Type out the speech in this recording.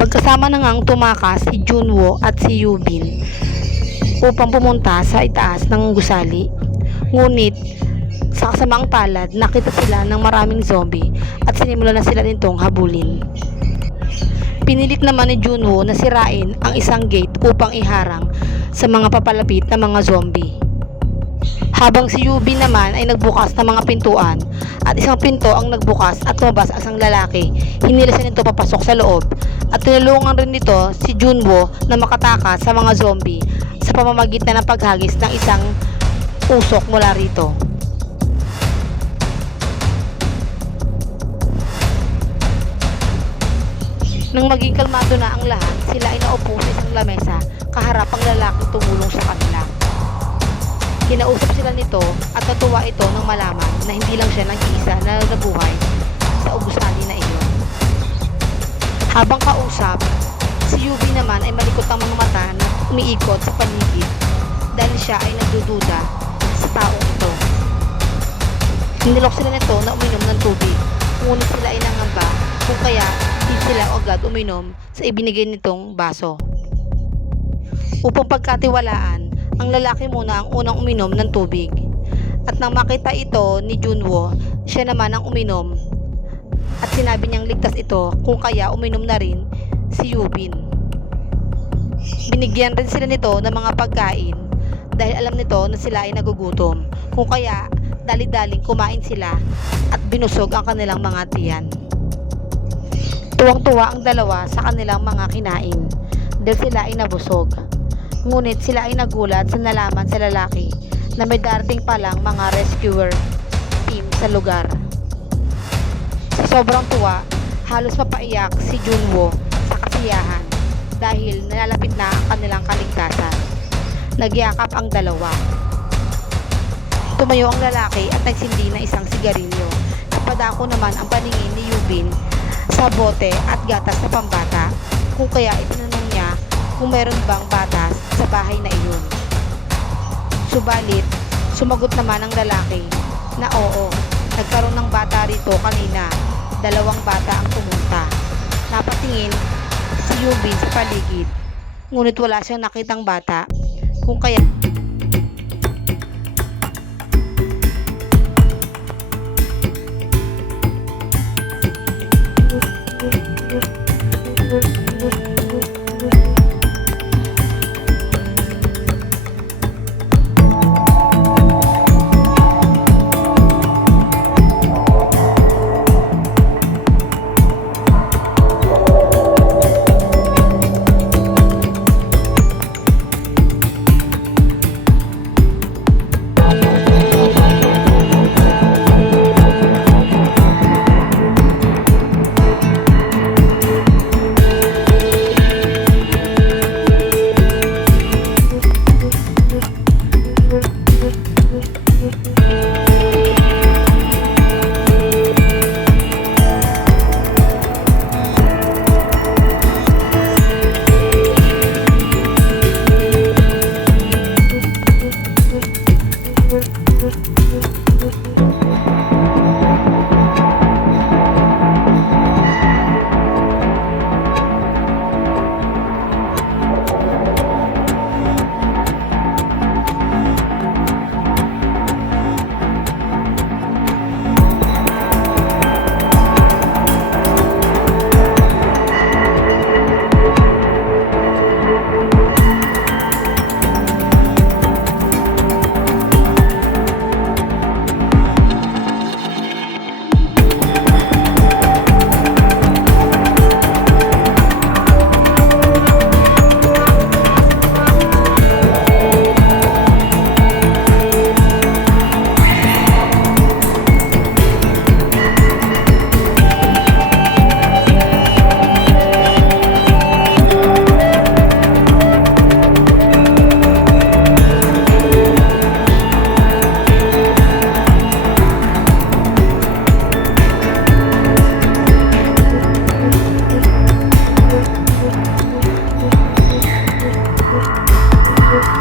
Pagkasama na ngang tumakas si Junwoo at si Yubin upang pumunta sa itaas ng gusali. Ngunit sa kasamaang palad, nakita sila ng maraming zombie at sinimula na sila nitong habulin. Pinilit naman ni Junwoo na sirain ang isang gate upang iharang sa mga papalapit na mga zombie. Habang si Yubin naman ay nagbukas ng mga pintuan at isang pinto ang nagbukas at lumabas ang isang lalaki. Hinilisan nito papasok sa loob at tinulungan rin nito si Junwoo na makatakas sa mga zombie sa pamamagitan ng paghagis ng isang usok mula rito. Nang maging kalmado na ang lahat, sila ay naupo sa isang lamesa kaharap ang lalaking tumulong sa kanila. Kinausap sila nito at natuwa ito nang malaman na hindi lang siya nag-iisa na nabuhay sa gusali na iyon. Habang kausap, si Yubin naman ay malikot ang mga mata na umiikot sa paligid dahil siya ay nagdududa sa taong ito. Nilok sila nito na uminom ng tubig, ngunit sila ay nangamba kung kaya hindi sila agad uminom sa ibinigay nitong baso. Upang pagkatiwalaan, ang lalaki muna ang unang uminom ng tubig. At nang makita ito ni Junwoo, siya naman ang uminom. At sinabi niyang ligtas ito kung kaya uminom na rin si Yubin. Binigyan rin sila nito ng mga pagkain dahil alam nito na sila ay nagugutom. Kung kaya dali-daling kumain sila at binusog ang kanilang mga tiyan. Tuwang-tuwa ang dalawa sa kanilang mga kinain dahil sila ay nabusog. Ngunit sila ay nagulat sa nalaman sa lalaki na may darating palang mga rescuer team sa lugar. Sa sobrang tuwa, halos mapaiyak si Junwoo sa kasiyahan dahil nalalapit na ang kanilang kaligtasan. Nagyakap ang dalawa. Tumayo ang lalaki at nagsindi ng isang sigarilyo. Napadako naman ang paningin ni Yubin sa bote at gatas na pambata kung kaya itinanong niya kung meron bang batas sa bahay na iyon. Subalit, sumagot naman ang lalaki na oo, nagkaroon ng bata rito kanina. 2 bata ang pumunta. Napatingin si Yubin sa paligid, ngunit wala siyang nakitang bata kung kaya